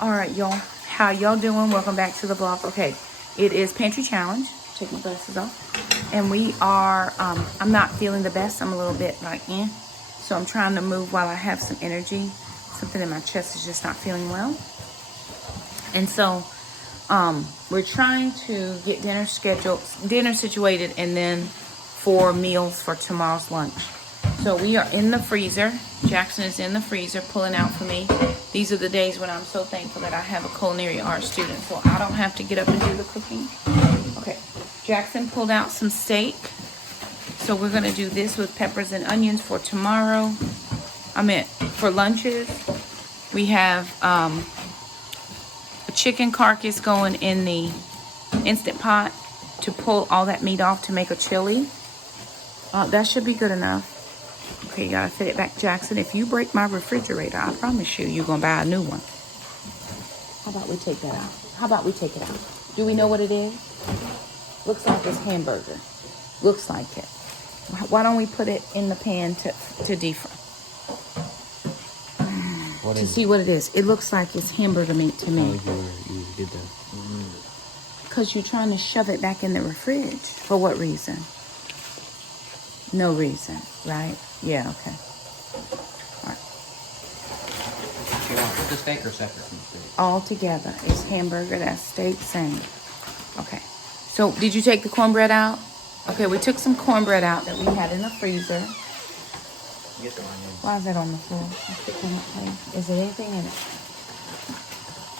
All right, y'all. How y'all doing? Welcome back to the vlog. Okay, it is Pantry Challenge. Take my glasses off. And we are, I'm not feeling the best. I'm a little bit like, So I'm trying to move while I have some energy. Something in my chest is just not feeling well. And so, we're trying to get dinner situated, and then 4 meals for tomorrow's lunch. So we are in the freezer. Jackson is in the freezer pulling out for me. These are the days when I'm so thankful that I have a culinary arts student, so I don't have to get up and do the cooking. Okay, Jackson pulled out some steak. So we're gonna do this with peppers and onions for tomorrow. For lunches. We have a chicken carcass going in the Instant Pot to pull all that meat off to make a chili. That should be good enough. Okay, you gotta fit it back. Jackson, if you break my refrigerator, I promise you, you're gonna buy a new one. How about we take that out? How about we take it out? Do we know what it is? Looks like it's hamburger. Looks like it. Why don't we put it in the pan to defrost? To see what it is. It looks like it's hamburger meat to me. You did that. Because you're trying to shove it back in the fridge. For what reason? No reason, right? Yeah, okay. All right. You want to put the steak or separate from the steak? All together. It's hamburger, that's steak, same. Okay. So, did you take the cornbread out? Okay, we took some cornbread out that we had in the freezer. Get the onions. Why is that on the floor? Is there anything in it?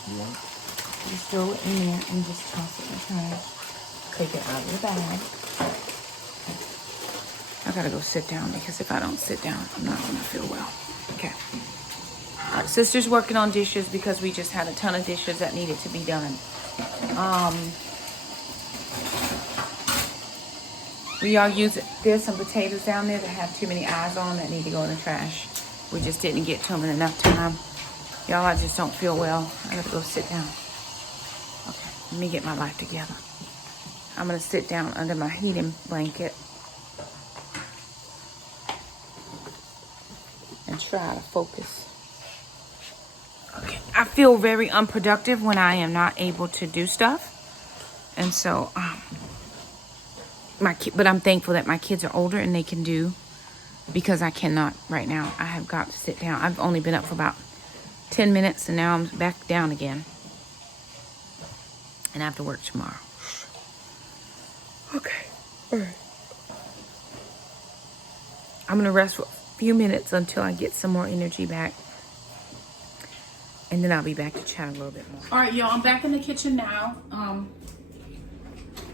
You want? Just throw it in there and just toss it in the trash. Take it out of the bag. I gotta go sit down because if I don't sit down, I'm not gonna feel well. Okay. All right, sister's working on dishes because we just had a ton of dishes that needed to be done. We are using, there's some potatoes down there that have too many eyes on them that need to go in the trash. We just didn't get to them in enough time. Y'all, I just don't feel well. I gotta go sit down. Okay, let me get my life together. I'm gonna sit down under my heating blanket and try to focus. Okay, I feel very unproductive when I am not able to do stuff. And so, but I'm thankful that my kids are older and they can do, because I cannot right now. I have got to sit down. I've only been up for about 10 minutes and now I'm back down again. And I have to work tomorrow. Okay. All right. I'm going to rest for a few minutes until I get some more energy back. And then I'll be back to chat a little bit more. All right, y'all. I'm back in the kitchen now.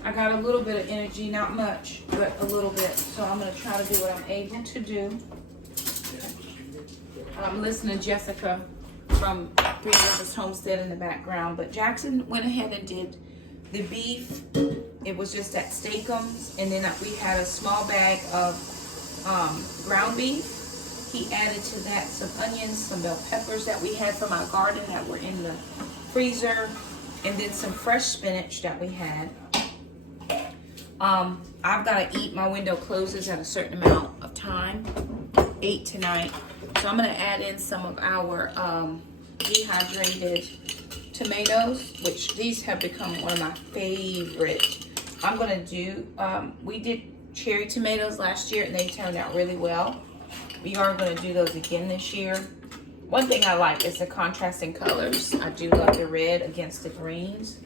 I got a little bit of energy, not much, but a little bit. So I'm going to try to do what I'm able to do. I'm listening to Jessica from Threeriverschallenge Homestead in the background. But Jackson went ahead and did the beef. It was just at Steakums. And then we had a small bag of ground beef. He added to that some onions, some bell peppers that we had from our garden that were in the freezer. And then some fresh spinach that we had. I've got to eat. My window closes at a certain amount of time, 8 to 9. So I'm going to add in some of our dehydrated tomatoes, which these have become one of my favorite. I'm going to do, we did cherry tomatoes last year and they turned out really well. We are going to do those again this year. One thing I like is the contrasting colors. I do love the red against the greens.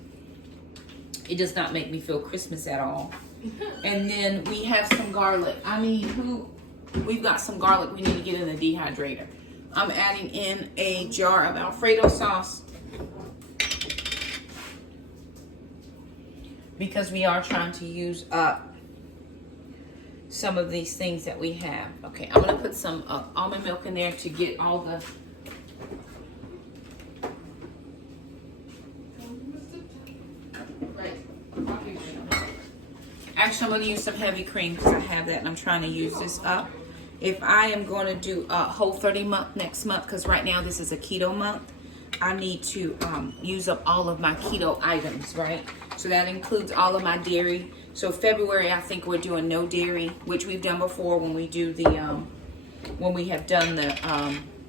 It does not make me feel Christmas at all. And then we have some garlic. We've got some garlic we need to get in the dehydrator. I'm adding in a jar of Alfredo sauce because we are trying to use up some of these things that we have. Okay, I'm gonna put some almond milk in there to get all the Actually, I'm going to use some heavy cream because I have that and I'm trying to use this up. If I am going to do a Whole 30 month next month, because right now this is a keto month, I need to use up all of my keto items, right? So that includes all of my dairy. So February, I think we're doing no dairy, which we've done before when we do the, when we have done the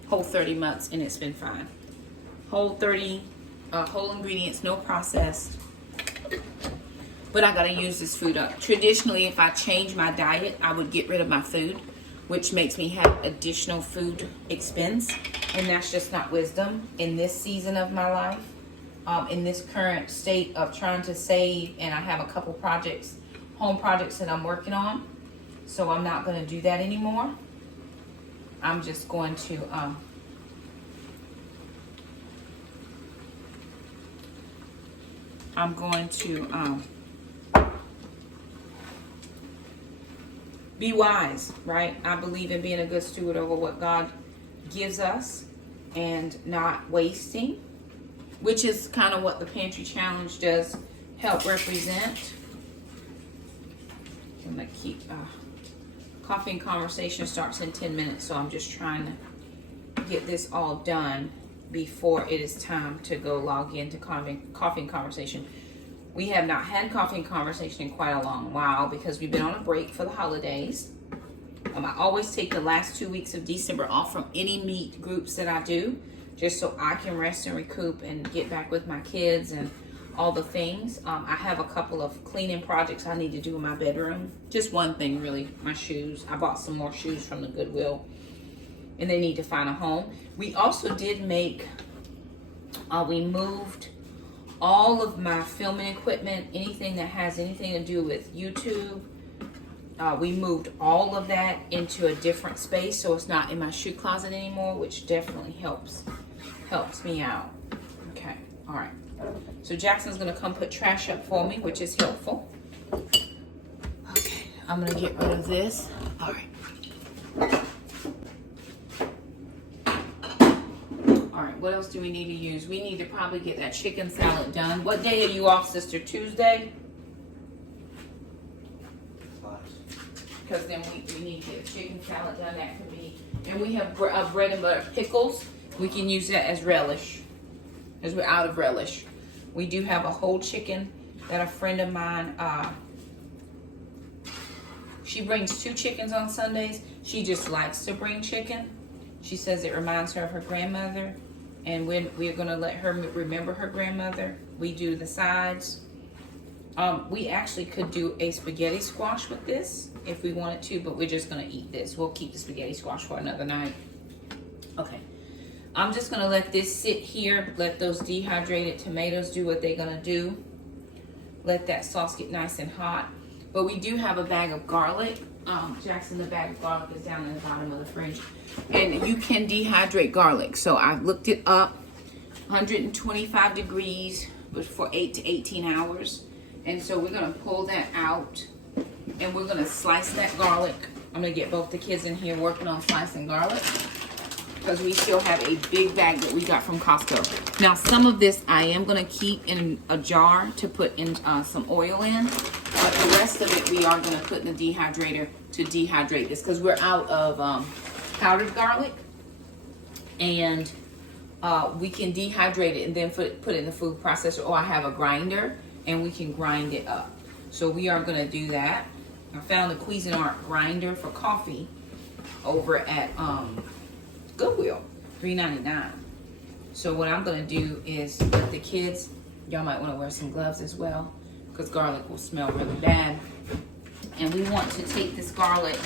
Whole 30 months and it's been fine. Whole 30 whole ingredients, no processed. But I gotta use this food up. Traditionally, if I change my diet, I would get rid of my food, which makes me have additional food expense. And that's just not wisdom in this season of my life. In this current state of trying to save, and I have a couple projects, home projects that I'm working on. So I'm not gonna do that anymore. I'm just going to, be wise, right? I believe in being a good steward over what God gives us and not wasting, which is kind of what the Pantry Challenge does help represent. I'm gonna keep, Coffee and Conversation starts in 10 minutes, so I'm just trying to get this all done before it is time to go log into Coffee and Conversation. We have not had Coffee and Conversation in quite a long while because we've been on a break for the holidays. I always take the last 2 weeks of December off from any meet groups that I do, just so I can rest and recoup and get back with my kids and all the things. I have a couple of cleaning projects I need to do in my bedroom. Just one thing, really, my shoes. I bought some more shoes from the Goodwill, and they need to find a home. We also did make, we moved all of my filming equipment, anything that has anything to do with YouTube. We moved all of that into a different space, so it's not in my shoe closet anymore, which definitely helps me out. Okay, all right. So Jackson's gonna come put trash up for me, which is helpful. Okay, I'm gonna get rid of this. All right. All right, what else do we need to use? We need to probably get that chicken salad done. What day are you off, sister? Tuesday? Because then we need to get a chicken salad done. That could be, and we have bread and butter pickles. We can use that as relish, as we're out of relish. We do have a whole chicken that a friend of mine, she brings 2 chickens on Sundays. She just likes to bring chicken. She says it reminds her of her grandmother, and we're gonna let her remember her grandmother. We do the sides. We actually could do a spaghetti squash with this if we wanted to, but we're just gonna eat this. We'll keep the spaghetti squash for another night. Okay, I'm just gonna let this sit here, let those dehydrated tomatoes do what they're gonna do. Let that sauce get nice and hot. But we do have a bag of garlic. Jackson, the bag of garlic is down in the bottom of the fridge. And you can dehydrate garlic. So I looked it up, 125 degrees, but for 8 to 18 hours. And so we're gonna pull that out and we're gonna slice that garlic. I'm gonna get both the kids in here working on slicing garlic because we still have a big bag that we got from Costco. Now some of this I am gonna keep in a jar to put in some oil in, but the rest of it we are gonna put in the dehydrator to dehydrate this because we're out of powdered garlic, and we can dehydrate it and then put it in the food processor, or I have a grinder and we can grind it up. So we are gonna do that. I found the Cuisinart grinder for coffee over at Goodwill, $3.99. So what I'm gonna do is let the kids, y'all might wanna wear some gloves as well because garlic will smell really bad. And we want to take this garlic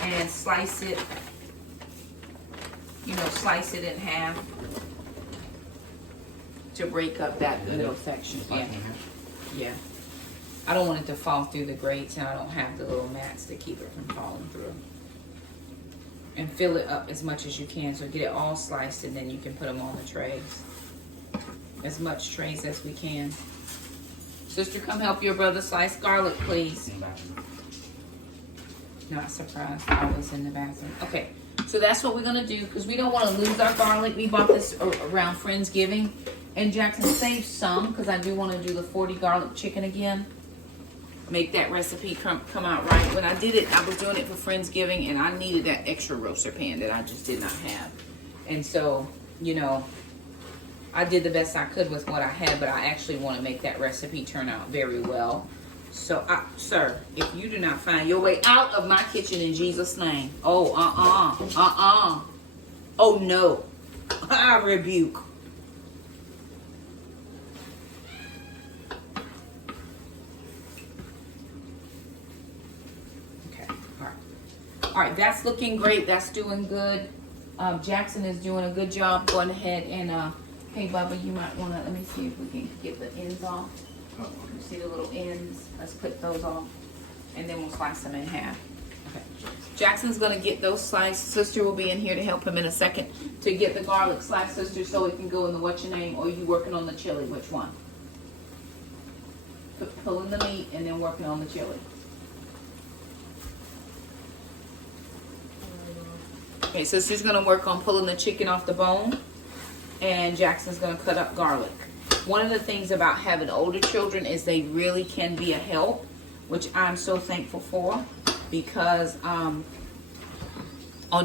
and slice it, slice it in half to break up that middle section. Yeah. I don't want it to fall through the grates, and I don't have the little mats to keep it from falling through. And fill it up as much as you can, so get it all sliced, and then you can put them on the trays. As much trays as we can. Sister, come help your brother slice garlic, please. Not surprised, always in the bathroom. Okay, so that's what we're gonna do, because we don't want to lose our garlic. We bought this around Friendsgiving, and Jackson saved some, because I do want to do the 40 garlic chicken again. Make that recipe come out right. When I did it, I was doing it for Friendsgiving, and I needed that extra roaster pan that I just did not have. And so, I did the best I could with what I had, but I actually want to make that recipe turn out very well. So, sir, if you do not find your way out of my kitchen in Jesus' name, oh, oh, no, I rebuke. All right, that's looking great. That's doing good. Jackson is doing a good job going ahead and, hey, Bubba, you might want to, let me see if we can get the ends off. You see the little ends? Let's put those off, and then we'll slice them in half. Okay. Jackson's going to get those sliced. Sister will be in here to help him in a second to get the garlic sliced, sister, so it can go in the whatcha-name, or you working on the chili? Which one? Pulling the meat and then working on the chili. Okay, so she's gonna work on pulling the chicken off the bone, and Jackson's gonna cut up garlic. One of the things about having older children is they really can be a help, which I'm so thankful for, because on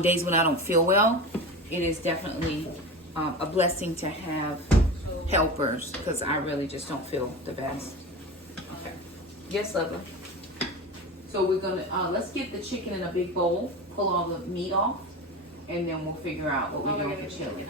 days when I don't feel well, it is definitely a blessing to have helpers, because I really just don't feel the best. Okay. Yes, lovely. So we're gonna let's get the chicken in a big bowl, pull all the meat off, and then we'll figure out what we're doing for chili.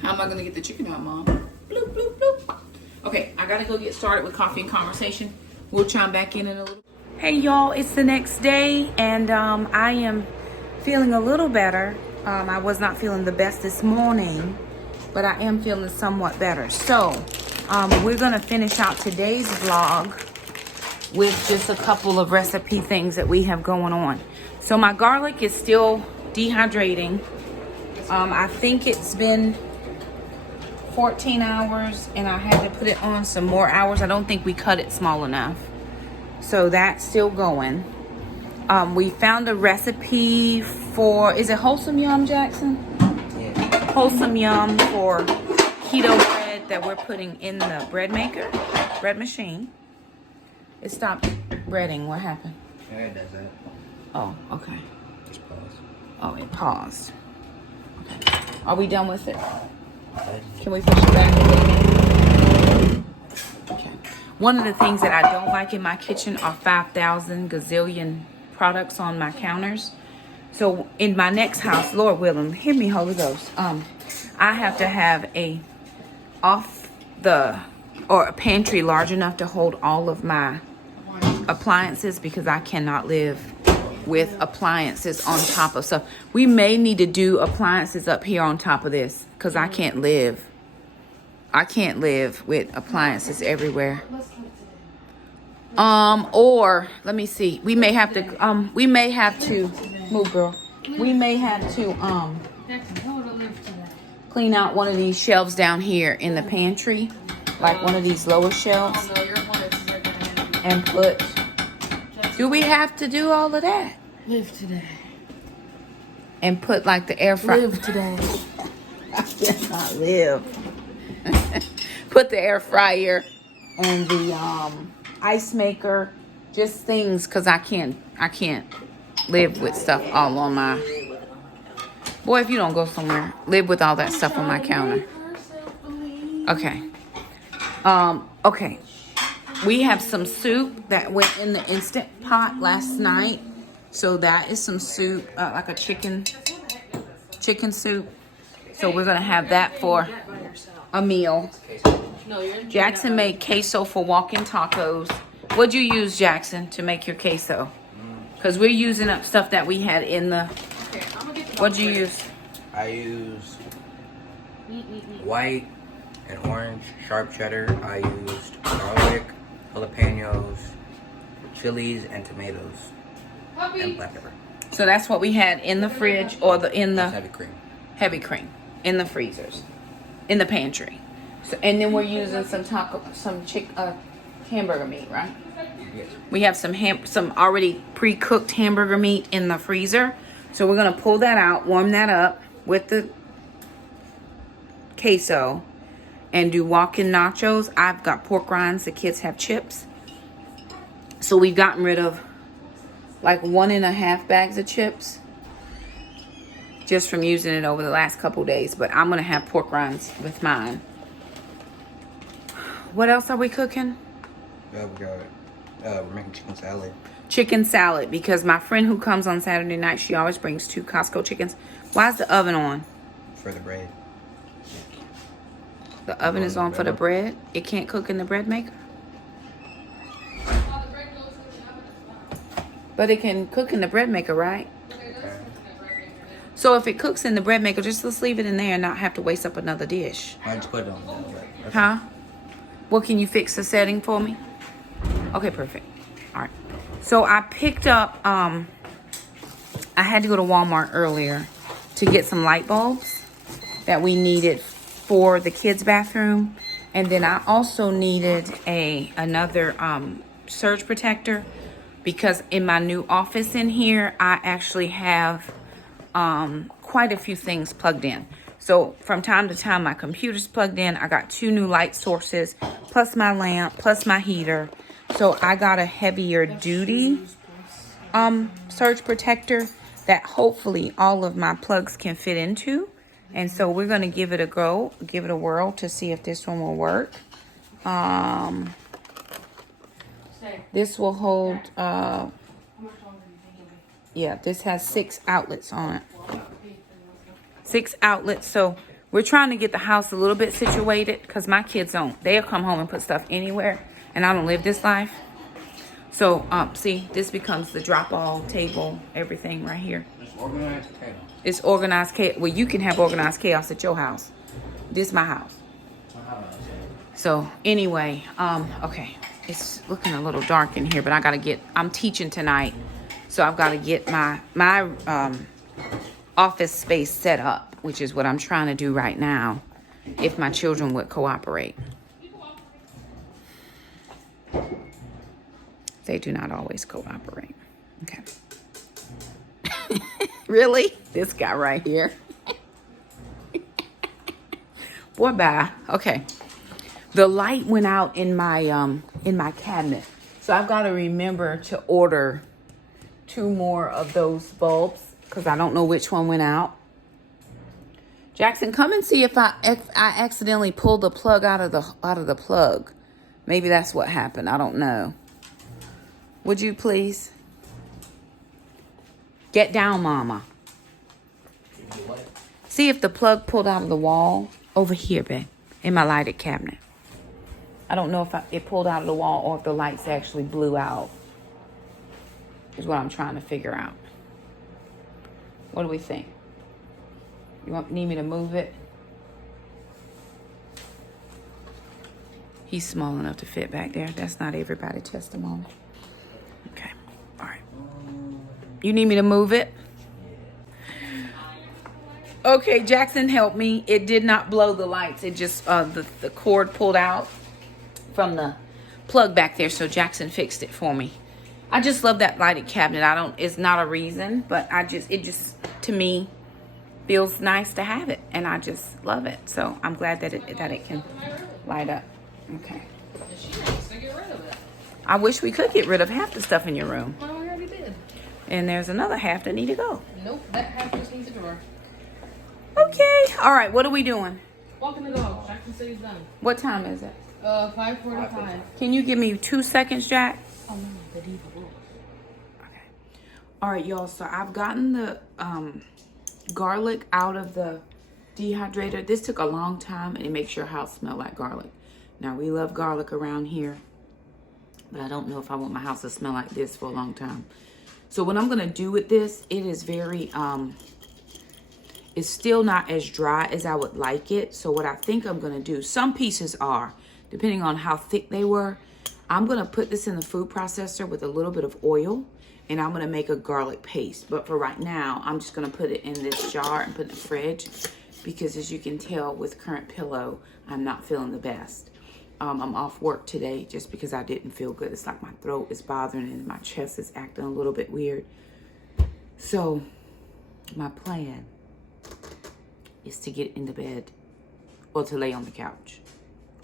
How am I gonna get the chicken out, Mom? Bloop, bloop, bloop. Okay, I gotta go get started with coffee and conversation. We'll chime back in a little. Hey y'all, it's the next day, and I am feeling a little better. I was not feeling the best this morning, but I am feeling somewhat better. So we're gonna finish out today's vlog with just a couple of recipe things that we have going on. So my garlic is still dehydrating. I think it's been 14 hours, and I had to put it on some more hours. I don't think we cut it small enough. So that's still going. We found a recipe for, is it Wholesome Yum, Jackson? Yeah. Wholesome Yum for keto bread that we're putting in the bread maker, bread machine. It stopped breading. What happened? Yeah, it does that. Oh, okay. Just pause. Oh, it paused. Okay. Are we done with it? Okay. Can we push it back a little bit? Okay. One of the things that I don't like in my kitchen are 5,000 gazillion products on my counters. So in my next house, Lord willing, hear me, Holy Ghost. I have to have a pantry large enough to hold all of my appliances, because I cannot live with appliances on top of stuff. We may need to do appliances up here on top of this, because I can't live with appliances everywhere. Or let me see, we may have to move, girl. We may have to clean out one of these shelves down here in the pantry, like one of these lower shelves, and put. Do we have to do all of that? Live today. And put like the air fryer. Live today. I cannot live. Put the air fryer and the ice maker, just things, because I can't live with stuff all on my. Boy, if you don't go somewhere, live with all that stuff on my counter. Okay. Okay. We have some soup that went in the Instant Pot last night. So that is some soup, like a chicken soup. So we're going to have that for a meal. Jackson made queso for walk-in tacos. What'd you use, Jackson, to make your queso? Because we're using up stuff that we had in the... What'd you use? I used white and orange sharp cheddar. I used garlic, jalapenos, chilies, and tomatoes, and black pepper. So that's what we had in the fridge, or That's heavy cream. heavy cream in the freezers, in the pantry. So, and then we're using some hamburger meat, right? Yes. We have some already pre-cooked hamburger meat in the freezer. So we're gonna pull that out, warm that up with the queso, and do walk-in nachos. I've got pork rinds. The kids have chips. So we've gotten rid of like 1.5 bags of chips just from using it over the last couple days. But I'm gonna have pork rinds with mine. What else are we cooking? We're making chicken salad. Chicken salad, because my friend who comes on Saturday night, she always brings 2 Costco chickens. Why is the oven on? For the bread. The oven is on for the bread. It can't cook in the bread maker. But it can cook in the bread maker, right? Okay. So if it cooks in the bread maker, just let's leave it in there and not have to waste up another dish. I just put it on there. Right? Huh? Well, can you fix the setting for me? Okay, perfect. All right. So I picked up, I had to go to Walmart earlier to get some light bulbs that we needed for the kids' bathroom. And then I also needed another surge protector because in my new office in here, I actually have quite a few things plugged in. So from time to time, my computer's plugged in. I got 2 new light sources, plus my lamp, plus my heater. So I got a heavier duty surge protector that hopefully all of my plugs can fit into. And so we're going to give it a go, give it a whirl to see if this one will work. This will hold, yeah, this has 6 outlets on it. 6 outlets. So we're trying to get the house a little bit situated because my kids don't. They'll come home and put stuff anywhere. And I don't live this life. So, see, this becomes the drop-all table, everything right here. It's organized chaos. It's organized chaos. Well, you can have organized chaos at your house. This is my house. So, anyway, okay. It's looking a little dark in here, but I got to get, I'm teaching tonight. So, I've got to get my office space set up, which is what I'm trying to do right now, if my children would cooperate. They do not always cooperate. Okay. Really? This guy right here. Boy, bye. Okay. The light went out in my cabinet. So I've got to remember to order 2 more of those bulbs because I don't know which one went out. Jackson, come and see if I accidentally pulled the plug out of the plug. Maybe that's what happened. I don't know. Would you please? Get down, Mama. See if the plug pulled out of the wall over here, babe, in my lighted cabinet. I don't know if it pulled out of the wall or if the lights actually blew out. Is what I'm trying to figure out. What do we think? You need me to move it? He's small enough to fit back there. That's not everybody's testimony. Okay. All right. You need me to move it? Okay, Jackson helped me. It did not blow the lights. It just, the cord pulled out from the plug back there. So Jackson fixed it for me. I just love that lighted cabinet. It's not a reason, but it just, to me, feels nice to have it. And I just love it. So I'm glad that it can light up. Okay. She wants to get rid of it. I wish we could get rid of half the stuff in your room. Well, we already did. And there's another half that need to go. Nope, that half just needs a drawer. Okay. All right. What are we doing? Walking the dog. Jackson said he's done. What time is it? 5:45. Can you give me 2 seconds, Jack? Oh no, the diva rules. Okay. All right, y'all. So I've gotten the garlic out of the dehydrator. This took a long time, and it makes your house smell like garlic. Now, we love garlic around here, but I don't know if I want my house to smell like this for a long time. So what I'm going to do with this, it is very, it's still not as dry as I would like it. So what I think I'm going to do, some pieces are, depending on how thick they were, I'm going to put this in the food processor with a little bit of oil, and I'm going to make a garlic paste. But for right now, I'm just going to put it in this jar and put it in the fridge, because as you can tell with current pillow, I'm not feeling the best. I'm off work today just because I didn't feel good. It's like my throat is bothering and my chest is acting a little bit weird. So my plan is to get in the bed or to lay on the couch,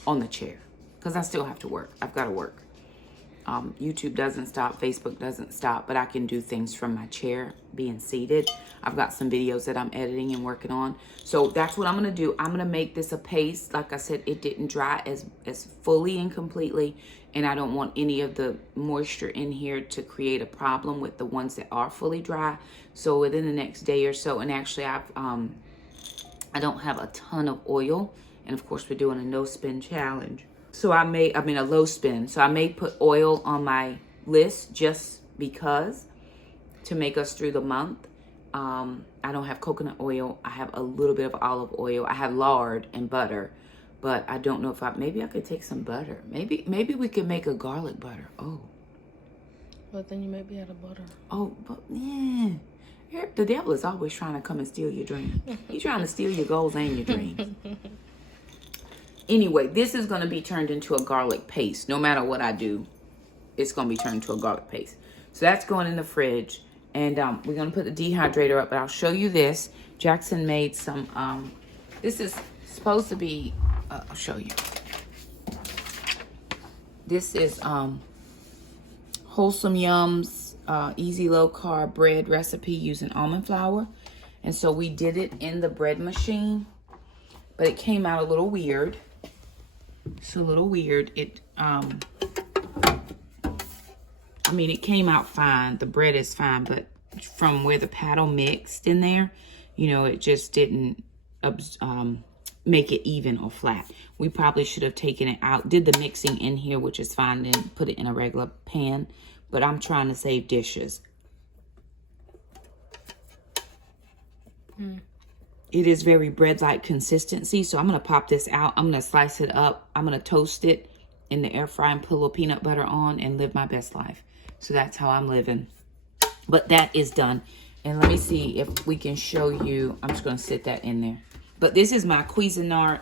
on the chair, because I still have to work. I've got to work. YouTube doesn't stop, Facebook doesn't stop, but I can do things from my chair being seated. I've got some videos that I'm editing and working on. So that's what I'm going to do. I'm going to make this a paste. Like I said, it didn't dry as fully and completely, and I don't want any of the moisture in here to create a problem with the ones that are fully dry. So within the next day or so, and actually I don't have a ton of oil And of course, we're doing a no spin challenge. So I mean a low spin. So I may put oil on my list just because to make us through the month. I don't have coconut oil. I have a little bit of olive oil. I have lard and butter, but I don't know if maybe I could take some butter. Maybe we could make a garlic butter. Oh. But then you might be out of butter. Oh, but yeah. The devil is always trying to come and steal your dreams. He's trying to steal your goals and your dreams. Anyway, this is going to be turned into a garlic paste. No matter what I do, it's going to be turned into a garlic paste. So that's going in the fridge. And we're going to put the dehydrator up. But I'll show you this. Jackson made some, this is supposed to be, I'll show you. This is Wholesome Yums. Easy low carb bread recipe using almond flour. And so we did it in the bread machine, but it came out a little weird. It's a little weird. It came out fine. The bread is fine, but from where the paddle mixed in there, you know, it just didn't make it even or flat. We probably should have taken it out, did the mixing in here, which is fine, then put it in a regular pan. But I'm trying to save dishes. It is very bread-like consistency. So I'm going to pop this out. I'm going to slice it up. I'm going to toast it in the air fryer and put a little peanut butter on and live my best life. So that's how I'm living. But that is done. And let me see if we can show you. I'm just going to sit that in there. But this is my Cuisinart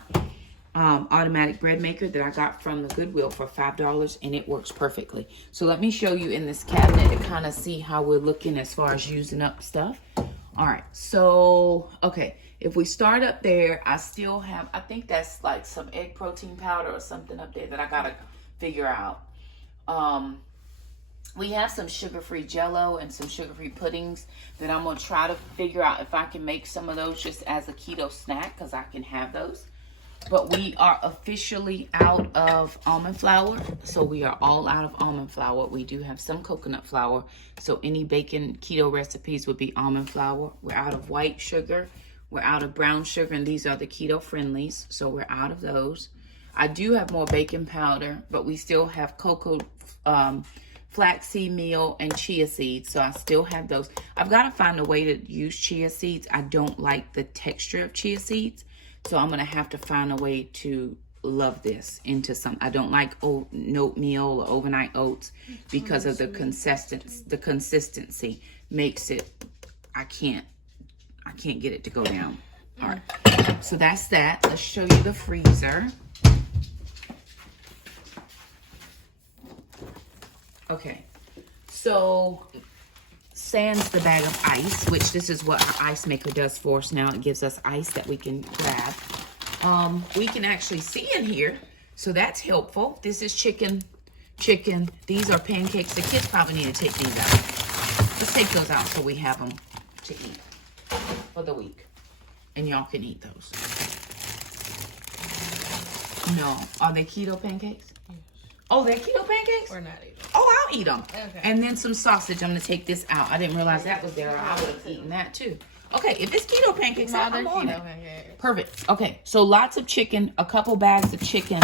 automatic bread maker that I got from the Goodwill for $5, and it works perfectly. So let me show you in this cabinet to kind of see how we're looking as far as using up stuff. All right, so okay, if we start up there, I still have, I think that's like some egg protein powder or something up there that I gotta figure out. We have some sugar-free Jell-O and some sugar-free puddings that I'm gonna try to figure out if I can make some of those just as a keto snack, because I can have those. But we are officially out of almond flour. So we are all out of almond flour. We do have some coconut flour. So any bacon keto recipes would be almond flour. We're out of white sugar. We're out of brown sugar. And these are the keto friendlies. So we're out of those. I do have more baking powder, but we still have cocoa, flaxseed meal, and chia seeds. So I still have those. I've got to find a way to use chia seeds. I don't like the texture of chia seeds. So I'm going to have to find a way to love this into some. I don't like oatmeal or overnight oats because of the consistency. The consistency makes it, I can't get it to go down. All right. So that's that. Let's show you the freezer. Okay. So sans the bag of ice, which this is what our ice maker does for us now. It gives us ice that we can grab. We can actually see in here, so that's helpful. This is chicken. These are pancakes. The kids probably need to take these out. Let's take those out so we have them to eat for the week. And y'all can eat those. No. Are they keto pancakes? Yes. Oh, they're keto pancakes? Or not eating. Oh, I'll eat them. Okay. And then some sausage. I'm going to take this out. I didn't realize that was there. I would have eaten that too. Okay, if it's keto pancakes, I'm on it. Perfect. Okay, so lots of chicken, a couple bags of chicken.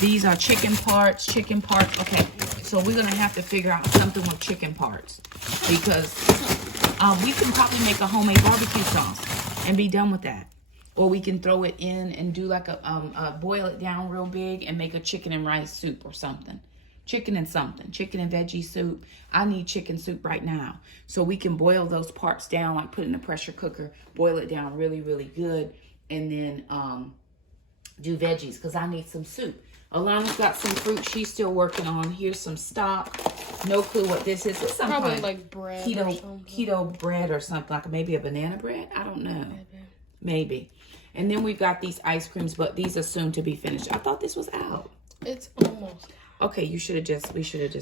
These are chicken parts. Okay, so we're going to have to figure out something with chicken parts because we can probably make a homemade barbecue sauce and be done with that. Or we can throw it in and do like boil it down real big and make a chicken and rice soup or something. Chicken and veggie soup. I need chicken soup right now. So we can boil those parts down, like put it in a pressure cooker, boil it down really, really good, and then do veggies because I need some soup. Alana's got some fruit she's still working on. Here's some stock. No clue what this is. It's some probably kind like bread keto bread or something, like maybe a banana bread. I don't know. Maybe. And then we've got these ice creams, but these are soon to be finished. I thought this was out. It's almost out. Okay, we should have just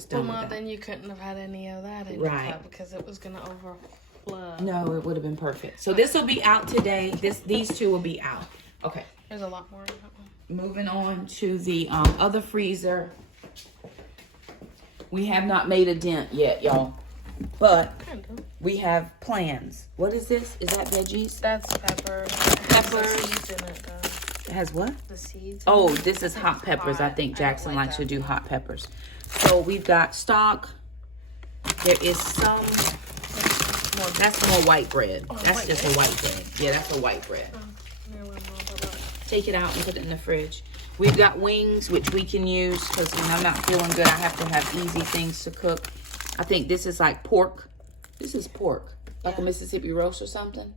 done Well, that. then you couldn't have had any of that in Right. your cup because it was gonna overflow. No, it would have been perfect. So this will be out today. These two will be out. Okay. There's a lot more in that one. Moving on to the other freezer. We have not made a dent yet, y'all. But Kind of. we have plans. What is this? Is that veggies? That's pepper. Peppers. Seeds in it, though. It has what? The seeds. Oh, this is hot peppers. I think Jackson likes to do hot peppers. So we've got stock. There is some, that's more white bread. That's just a white bread. Yeah, that's a white bread. Take it out and put it in the fridge. We've got wings, which we can use because when I'm not feeling good, I have to have easy things to cook. I think this is like pork. This is pork. Like a Mississippi roast or something.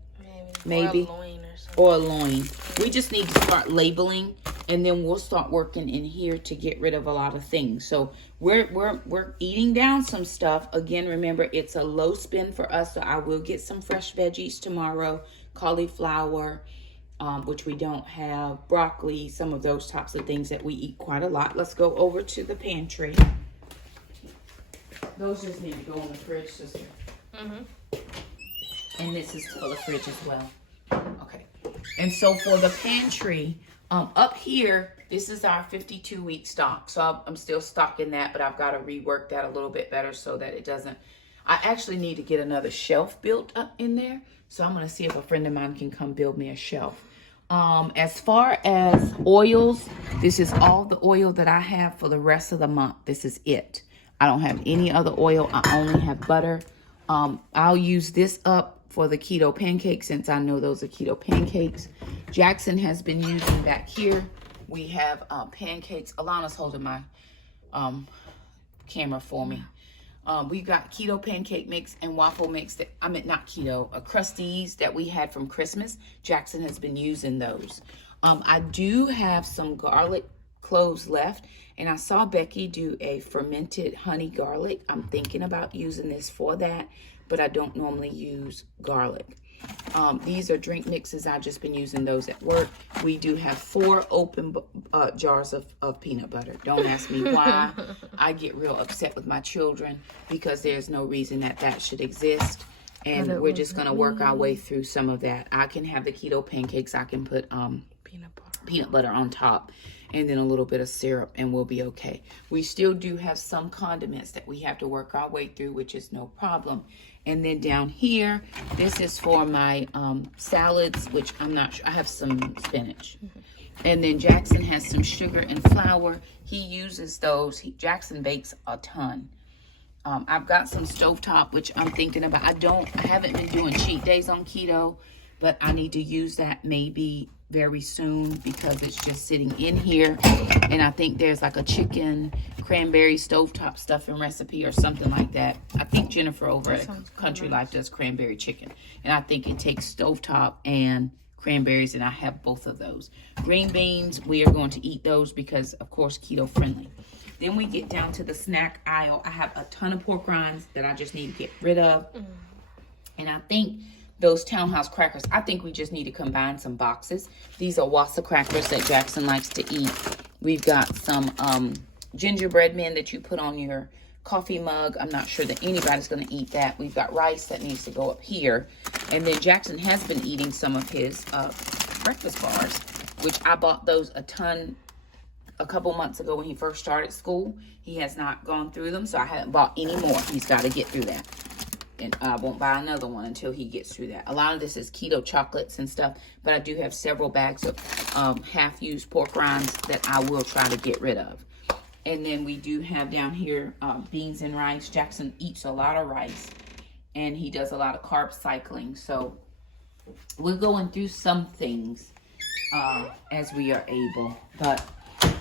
Maybe. Or a loin or something. Or a loin. We just need to start labeling, and then we'll start working in here to get rid of a lot of things. So we're eating down some stuff. Again, remember, it's a low spend for us, so I will get some fresh veggies tomorrow. Cauliflower, which we don't have. Broccoli, some of those types of things that we eat quite a lot. Let's go over to the pantry. Those just need to go in the fridge, sister. And this is full of fridge as well. Okay. And so for the pantry, up here, this is our 52-week stock. So I'm still stocking that, but I've got to rework that a little bit better so that it doesn't. I actually need to get another shelf built up in there. So I'm going to see if a friend of mine can come build me a shelf. As far as oils, this is all the oil that I have for the rest of the month. This is it. I don't have any other oil. I only have butter. I'll use this up for the keto pancakes since I know those are keto pancakes. Jackson has been using back here. We have pancakes. Alana's holding my camera for me. We've got keto pancake mix and waffle mix that, I mean, not keto, crusties that we had from Christmas. Jackson has been using those. I do have some garlic cloves left, and I saw Becky do a fermented honey garlic. I'm thinking about using this for that, but I don't normally use garlic. These are drink mixes. I've just been using those at work. We do have 4 open jars of peanut butter. Don't ask me why. I get real upset with my children because there's no reason that should exist. And we're just going to work our way through some of that. I can have the keto pancakes. I can put peanut butter on top and then a little bit of syrup, and we'll be okay. We still do have some condiments that we have to work our way through, which is no problem. And then down here, this is for my salads, which I'm not sure. I have some spinach. And then Jackson has some sugar and flour. He uses those. Jackson bakes a ton. I've got some stovetop, which I'm thinking about. I haven't been doing cheat days on keto, but I need to use that maybe very soon because it's just sitting in here. And I think there's like a chicken cranberry stovetop stuffing recipe or something like that. I think Jennifer over at Country Life does cranberry chicken. And I think it takes stovetop and cranberries, and I have both of those. Green beans, we are going to eat those because, of course, keto friendly. Then we get down to the snack aisle. I have a ton of pork rinds that I just need to get rid of. And I think those Townhouse crackers, I think we just need to combine some boxes. These are Wassa crackers that Jackson likes to eat. We've got some gingerbread men that you put on your coffee mug. I'm not sure that anybody's going to eat that. We've got rice that needs to go up here. And then Jackson has been eating some of his breakfast bars, which I bought those a ton a couple months ago when he first started school. He has not gone through them, so I haven't bought any more. He's got to get through that. And I won't buy another one until he gets through that. A lot of this is keto chocolates and stuff, but I do have several bags of half-used pork rinds that I will try to get rid of. And then we do have down here beans and rice. Jackson eats a lot of rice, and he does a lot of carb cycling. So we're going through some things as we are able. But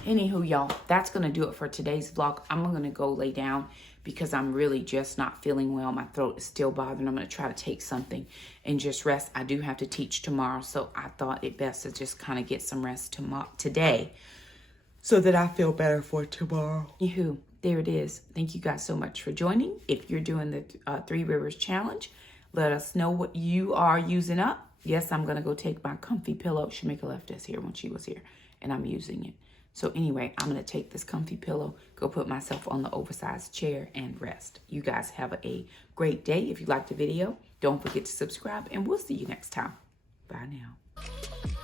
anywho, y'all, that's going to do it for today's vlog. I'm going to go lay down because I'm really just not feeling well. My throat is still bothering. I'm going to try to take something and just rest. I do have to teach tomorrow, so I thought it best to just kind of get some rest today so that I feel better for tomorrow. Anywho, there it is. Thank you guys so much for joining. If you're doing the Three Rivers Challenge, let us know what you are using up. Yes, I'm going to go take my comfy pillow. Shamika left us here when she was here, and I'm using it. So anyway, I'm going to take this comfy pillow, go put myself on the oversized chair and rest. You guys have a great day. If you liked the video, don't forget to subscribe, and we'll see you next time. Bye now.